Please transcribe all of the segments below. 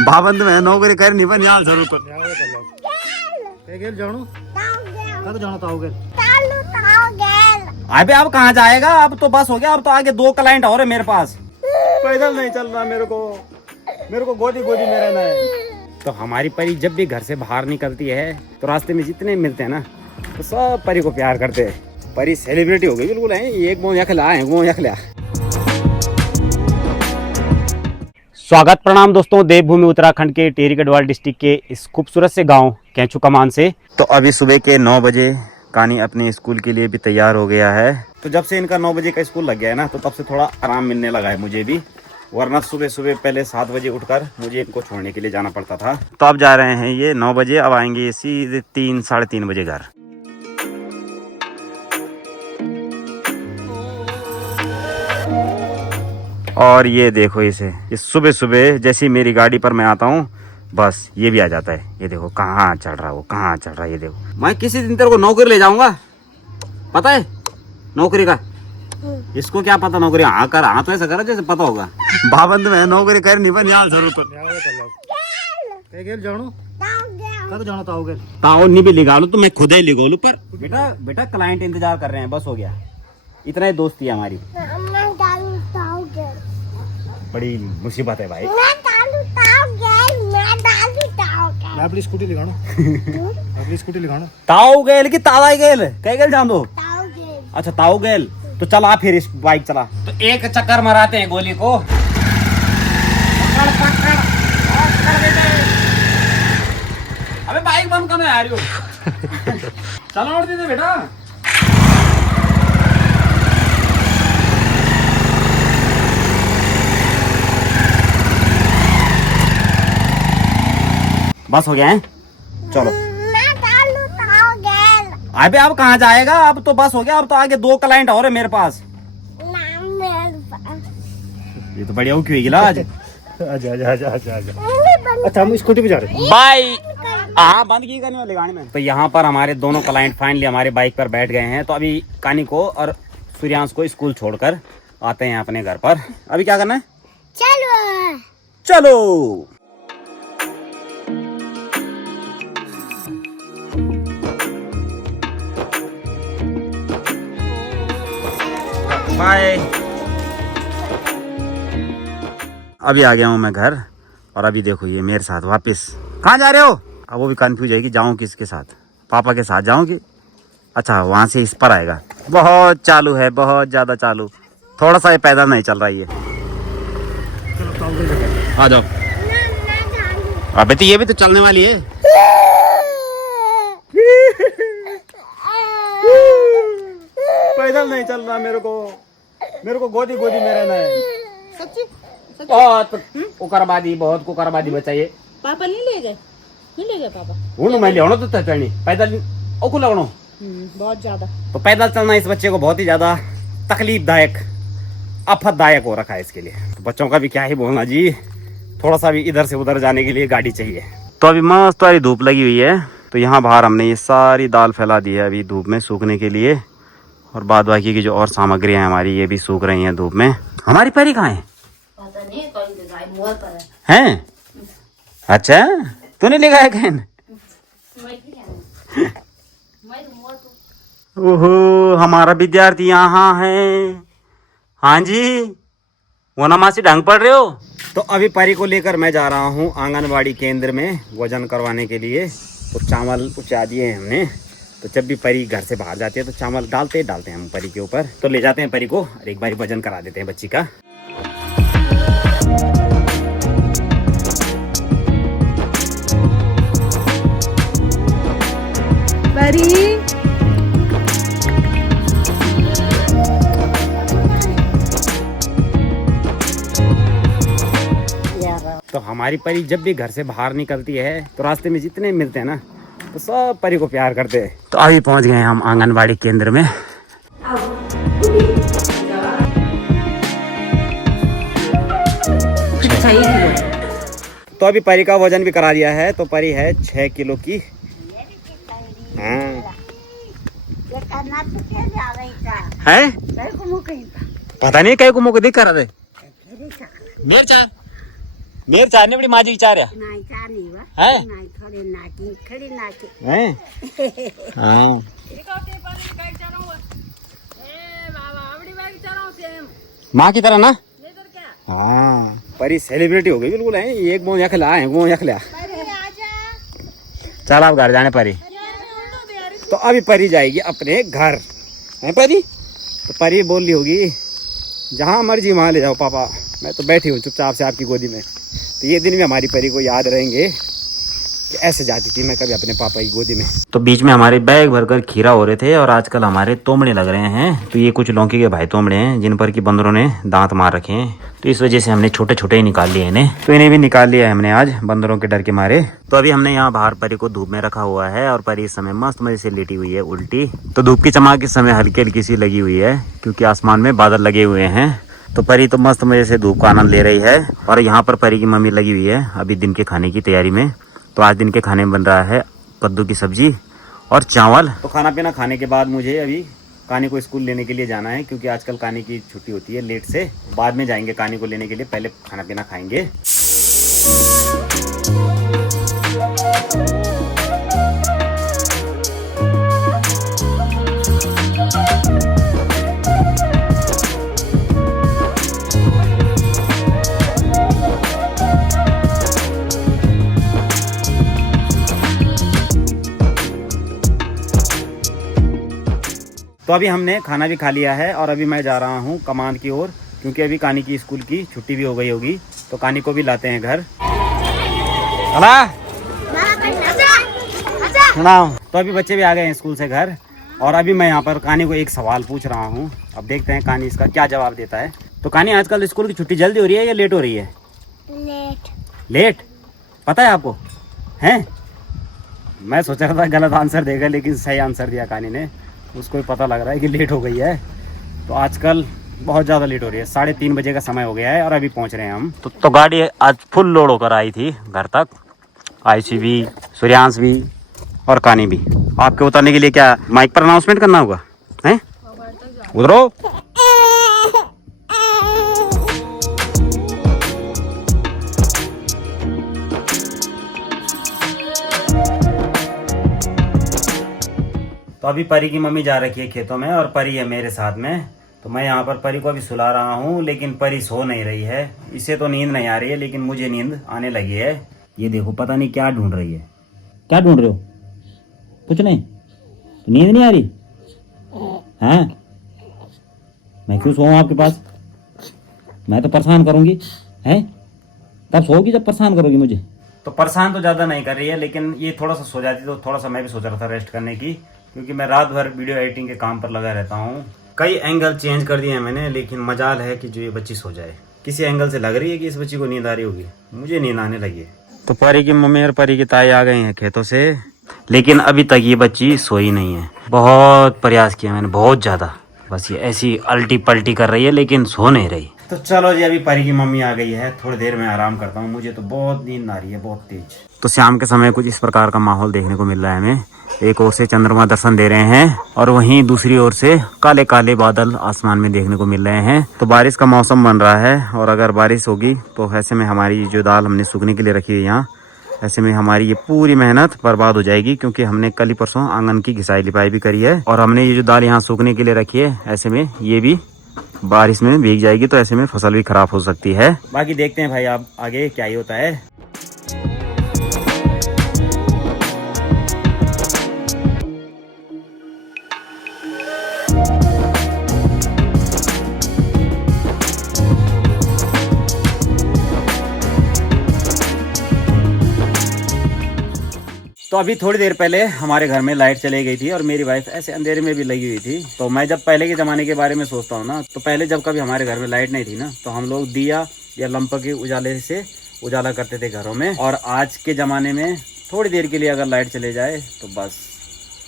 बाबंद में नौकरी करनी पर यहाँ जरूर कर। अबे अब कहाँ जाएगा, अब तो बस हो गया, अब तो आगे 2 क्लाइंट और है मेरे पास। पैदल नहीं चल रहा, मेरे को गोदी गोदी में रहना है। तो हमारी परी जब भी घर से बाहर निकलती है तो रास्ते में जितने मिलते हैं ना तो सब परी को प्यार करते हैं। परी सेलिब्रिटी हो गई बिल्कुल है, एक वो यखला है वो यखला। स्वागत प्रणाम दोस्तों, देवभूमि उत्तराखंड के टिहरी गढ़वाल डिस्ट्रिक्ट के इस खूबसूरत से गांव कैंचू कमान से। तो अभी सुबह के 9 बजे कानी अपने स्कूल के लिए भी तैयार हो गया है। तो जब से इनका 9 बजे का स्कूल लग गया है ना तो तब से थोड़ा आराम मिलने लगा है मुझे भी, वरना सुबह सुबह पहले 7 बजे उठकर मुझे इनको छोड़ने के लिए जाना पड़ता था। तो अब जा रहे हैं ये 9 बजे, अब आएंगे सीधे 3 साढ़े 3 बजे घर। और ये देखो इसे, ये सुबह सुबह जैसी मेरी गाड़ी पर मैं आता हूँ बस ये भी आ जाता है। ये देखो कहाँ चढ़ रहा है वो, कहाँ चढ़ रहा है। ये देखो मैं किसी दिन तेरे को नौकरी ले जाऊंगा, पता है नौकरी का। इसको क्या पता नौकरी, हाँ कर, हाँ तो ऐसा करा जैसे पता होगा। बाबंद में नौकरी करनी पर यहाँ जरूर ताओ नहीं भी लिखा लो तो मैं खुद ही लिखो लू। पर बेटा क्लाइंट इंतजार कर रहे हैं, बस हो गया, इतना ही दोस्ती है हमारी। बड़ी मुसीबत है भाई। मैं अपनी स्कूटी लिखाना अपनी स्कूटी लिखाना। ताऊ गेल की ताला गेल कह गेल जान दो। अच्छा ताऊ गेल, तो चला फिर इस बाइक चला। तो एक चक्कर मराते हैं गोली को। अबे बाइक बंद करने आ रही हो। चलो उठ दीजिए बेटा। बस हो गया है, चलो। अबे अब कहाँ जाएगा, अब तो बस हो गया, अब तो आगे 2 क्लाइंट और है मेरे पास। ये तो बढ़िया क्यों गिला आज। अच्छा हम स्कूटी पे जा रहे हैं। बाय। हाँ बंद की करने वाले गाड़ी में। तो यहाँ पर हमारे दोनों क्लाइंट फाइनली हमारे बाइक पर बैठ गए हैं। तो अभी कानी को और सूर्यांश को स्कूल छोड़कर आते हैं अपने घर पर। अभी क्या करना है, चलो। बाय। अभी आ गया हूँ मैं घर, और अभी देखो ये मेरे साथ वापस। कहाँ जा रहे हो? अब वो भी कंफ्यूज है कि जाऊँ किसके साथ, पापा के साथ जाऊँ कि अच्छा वहाँ से इस पर आएगा। बहुत चालू है, बहुत ज्यादा चालू, थोड़ा सा पैदल नहीं चल रहा है ये। आ जाओ। अबे तो ये भी तो चलने वाली है। पैदल नहीं चल रहा, मेरे को गोदी गोदी में रहना है। बहुत कुकरबादी, बहुत कुकरबादी बचाइए। पापा नहीं ले गए पापा। हूँ मैं ले तो चढ़नी पैदल ओखू लगनो बहुत ज्यादा। तो पैदल चलना इस बच्चे को बहुत ही ज्यादा तकलीफदायक, आफतदायक हो रखा है इसके लिए। तो बच्चों का भी क्या ही बोलना जी, थोड़ा सा भी इधर से उधर जाने के लिए गाड़ी चाहिए। तो अभी मस्त वाली धूप लगी हुई है, तो यहाँ बाहर हमने ये सारी दाल फैला दी है अभी धूप में सूखने के लिए, और बाद बाकी की जो और सामग्रियां हैं हमारी ये भी सूख रही हैं धूप में। हमारी पैरी कहाँ है? हैं? अच्छा तूने लिखा है कहन? ओहो हमारा विद्यार्थी यहाँ है। हाँ जी वो ना मासी ढंग पड़ रहे हो। तो अभी परी को लेकर मैं जा रहा हूँ आंगनबाड़ी केंद्र में वजन करवाने के लिए। तो चावल उपचा दिए हैं हमने, तो जब भी परी घर से बाहर जाती है तो चावल डालते हैं हम परी के ऊपर। तो ले जाते हैं परी को और एक बार वजन करा देते हैं बच्ची का। परी तो हमारी परी जब भी घर से बाहर निकलती है तो रास्ते में जितने मिलते हैं ना तो सब परी को प्यार करते हैं। तो अभी पहुंच गए हम आंगनबाड़ी केंद्र में। तो अभी परी का वजन भी करा दिया है, तो परी है 6 किलो की। हाँ है, पता नहीं कहीं को मुझे दिख रहा था। मेर चारने बड़ी माजी चार है नहीं चाह नहीं हुआ हैं नहीं खड़े नाके हैं हाँ माँ की तरह ना हाँ परी सेलिब्रिटी हो गई बिल्कुल है एक वो यख ला वो यख ला चल आप घर जाने परी तो अभी परी जाएगी अपने घर है परी तो परी बोल रही होगी जहाँ मर्जी वहाँ ले जाओ पापा मैं तो बैठी हूँ चुपचाप से आपकी गोदी में तो ये दिन भी हमारी परी को याद रहेंगे कि ऐसे जाती थी मैं कभी अपने पापा की गोदी में। तो बीच में हमारे बैग भरकर खीरा हो रहे थे और आजकल हमारे तोमड़े लग रहे हैं। तो ये कुछ लौकी के भाई तोमड़े हैं जिन पर कि बंदरों ने दांत मार रखे हैं, तो इस वजह से हमने छोटे छोटे ही निकाल लिए इन्हें। तो इन्हें भी निकाल लिया है हमने आज बंदरों के डर के मारे। तो अभी हमने यहाँ बाहर परी को धूप में रखा हुआ है और परी इस समय मस्त मजे से लेटी हुई है उल्टी। तो धूप की चमक इस समय हल्की हल्की सी लगी हुई है क्योंकि आसमान में बादल लगे हुए हैं। तो परी तो मस्त मजे से धूप का आनंद ले रही है और यहाँ पर परी की मम्मी लगी हुई है अभी दिन के खाने की तैयारी में। तो आज दिन के खाने में बन रहा है कद्दू की सब्जी और चावल। तो खाना पीना खाने के बाद मुझे अभी कानी को स्कूल लेने के लिए जाना है क्योंकि आजकल कानी की छुट्टी होती है लेट से। बाद में जाएंगे कानी को लेने के लिए, पहले खाना पीना खाएंगे। तो अभी हमने खाना भी खा लिया है और अभी मैं जा रहा हूँ कमान की ओर क्योंकि अभी कानी की स्कूल की छुट्टी भी हो गई होगी। तो कानी को भी लाते हैं घर। तो अभी बच्चे भी आ गए हैं स्कूल से घर और अभी मैं यहाँ पर कानी को एक सवाल पूछ रहा हूँ। अब देखते हैं कानी इसका क्या जवाब देता है। तो कानी आजकल स्कूल की छुट्टी जल्दी हो रही है या लेट हो रही है? लेट पता है आपको? हैं मैं सोच रहा था गलत आंसर देगा लेकिन सही आंसर दिया कानी ने। उसको भी पता लग रहा है कि लेट हो गई है। तो आजकल बहुत ज़्यादा लेट हो रही है। 3:30 बजे का समय हो गया है और अभी पहुंच रहे हैं हम। तो गाड़ी आज फुल लोड होकर आई थी घर तक। आयुषी भी, सूर्यांश भी और कानी भी। आपके उतारने के लिए क्या माइक पर अनाउंसमेंट करना होगा? हैं उधरो। तो अभी परी की मम्मी जा रखी है खेतों में और परी है मेरे साथ में। तो मैं यहाँ पर परी को अभी सुला रहा हूँ लेकिन परी सो नहीं रही है। इसे तो नींद नहीं आ रही है लेकिन मुझे नींद आने लगी है। ये देखो पता नहीं क्या ढूंढ रही है। क्या ढूंढ रहे हो? कुछ नहीं। तो नींद नहीं आ रही हैं? मैं क्यों सोऊं आपके पास? मैं तो परेशान करूंगी हैं? तब सोओगी जब परेशान करोगी मुझे। तो परेशान तो ज़्यादा नहीं कर रही है लेकिन ये थोड़ा सा सो जाती तो थोड़ा सा मैं भी सोच रहा था रेस्ट करने की क्योंकि मैं रात भर वीडियो एडिटिंग के काम पर लगा रहता हूँ। कई एंगल चेंज कर दिए हैं मैंने लेकिन मजाल है कि जो ये बच्ची सो जाए। किसी एंगल से लग रही है कि इस बच्ची को नींद आ रही होगी, मुझे नींद आने लगी है। तो परी की मम्मी और परी की ताई आ गई हैं खेतों से लेकिन अभी तक ये बच्ची सोई नहीं है। बहुत प्रयास किया मैंने, बहुत ज़्यादा। बस ये ऐसी अल्टी पल्टी कर रही है लेकिन सो नहीं रही। तो चलो जी अभी परी की मम्मी आ गई है, थोड़ी देर में आराम करता हूँ। मुझे तो बहुत नींद आ रही है, बहुत तेज। तो शाम के समय कुछ इस प्रकार का माहौल देखने को मिल रहा है हमें। एक ओर से चंद्रमा दर्शन दे रहे हैं और वहीं दूसरी ओर से काले काले बादल आसमान में देखने को मिल रहे हैं। तो बारिश का मौसम बन रहा है और अगर बारिश होगी तो ऐसे में हमारी जो दाल हमने सूखने के लिए रखी है यहाँ, ऐसे में हमारी ये पूरी मेहनत बर्बाद हो जाएगी क्योंकि हमने कल ही परसों आंगन की घिसाई लिपाई भी करी है और हमने ये जो दाल यहाँ सूखने के लिए रखी है ऐसे में ये भी बारिश में भीग जाएगी तो ऐसे में फसल भी खराब हो सकती है। बाकी देखते हैं भाई आप आगे क्या ही होता है। तो अभी थोड़ी देर पहले हमारे घर में लाइट चली गई थी और मेरी वाइफ ऐसे अंधेरे में भी लगी हुई थी। तो मैं जब पहले के ज़माने के बारे में सोचता हूँ ना, तो पहले जब कभी हमारे घर में लाइट नहीं थी ना तो हम लोग दिया या लंप के उजाले से उजाला करते थे घरों में। और आज के ज़माने में थोड़ी देर के लिए अगर लाइट चले जाए तो बस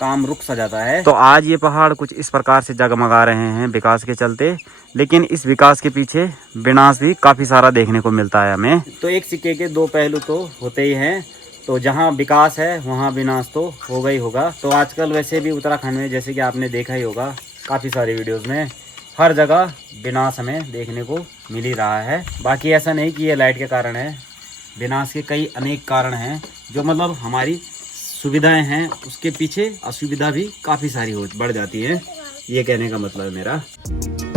काम रुक सा जाता है। तो आज ये पहाड़ कुछ इस प्रकार से जगमगा रहे हैं विकास के चलते, लेकिन इस विकास के पीछे विनाश भी काफ़ी सारा देखने को मिलता है हमें। तो एक सिक्के के दो पहलू तो होते ही हैं। तो जहाँ विकास है वहाँ विनाश तो होगा ही होगा। तो आजकल वैसे भी उत्तराखंड में जैसे कि आपने देखा ही होगा काफ़ी सारी वीडियोस में हर जगह विनाश हमें देखने को मिल ही रहा है। बाकी ऐसा नहीं कि ये लाइट के कारण है, विनाश के कई अनेक कारण हैं, जो मतलब हमारी सुविधाएं हैं उसके पीछे असुविधा भी काफ़ी सारी बढ़ जाती है। ये कहने का मतलब है मेरा।